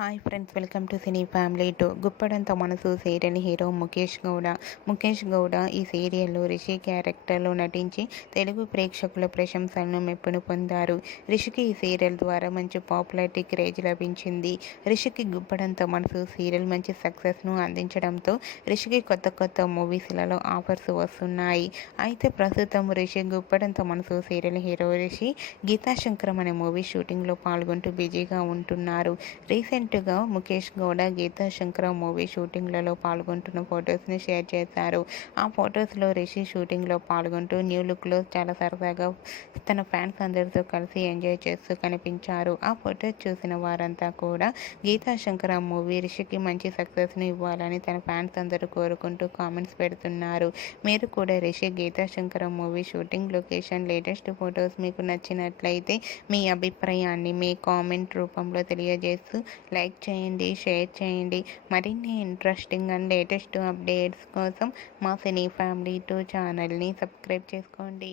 Hi friends, welcome to cine family 2. Guppedantha మనసు serial hero Mukesh Gowda ఈ సీరియల్లో రిషి క్యారెక్టర్లో నటించి తెలుగు ప్రేక్షకుల ప్రశంసలను మెప్పును పొందారు. రిషికి ఈ సీరియల్ ద్వారా మంచి పాపులారిటీ, క్రేజ్ లభించింది. రిషికి గుప్పడంత మనసు సీరియల్ మంచి సక్సెస్ను అందించడంతో రిషికి కొత్త మూవీస్లలో ఆఫర్స్ వస్తున్నాయి. అయితే ప్రస్తుతం రిషి గుప్పడంత మనసు సీరియల్ హీరో రిషి గీతాశంకరం అనే మూవీ షూటింగ్లో పాల్గొంటూ బిజీగా ఉంటున్నారు. రీసెంట్గా ముఖేష్ గౌడ గీతాశంకరం మూవీ షూటింగ్లలో పాల్గొంటున్న ఫొటోస్ని షేర్ చేశారు. ఆ ఫొటోస్లో రిషి షూటింగ్లో పాల్గొంటూ న్యూ లుక్లో చాలా సరదాగా తన ఫ్యాన్స్ అందరితో కలిసి ఎంజాయ్ చేస్తూ కనిపించారు. ఆ ఫొటోస్ చూసిన వారంతా కూడా గీతాశంకరం మూవీ రిషికి మంచి సక్సెస్ను ఇవ్వాలని తన ఫ్యాన్స్ అందరూ కోరుకుంటూ కామెంట్స్ పెడుతున్నారు. మీరు కూడా Rishi Geethashankaram movie shooting location latest photos మీకు నచ్చినట్లయితే మీ అభిప్రాయాన్ని మీ కామెంట్ రూపంలో తెలియజేస్తూ లైక్ చేయండి, షేర్ చేయండి. మరిన్ని ఇంట్రెస్టింగ్ అండ్ లేటెస్ట్ అప్డేట్స్ కోసం మా సినీ ఫ్యామిలీ 2 ఛానల్ని సబ్స్క్రైబ్ చేసుకోండి.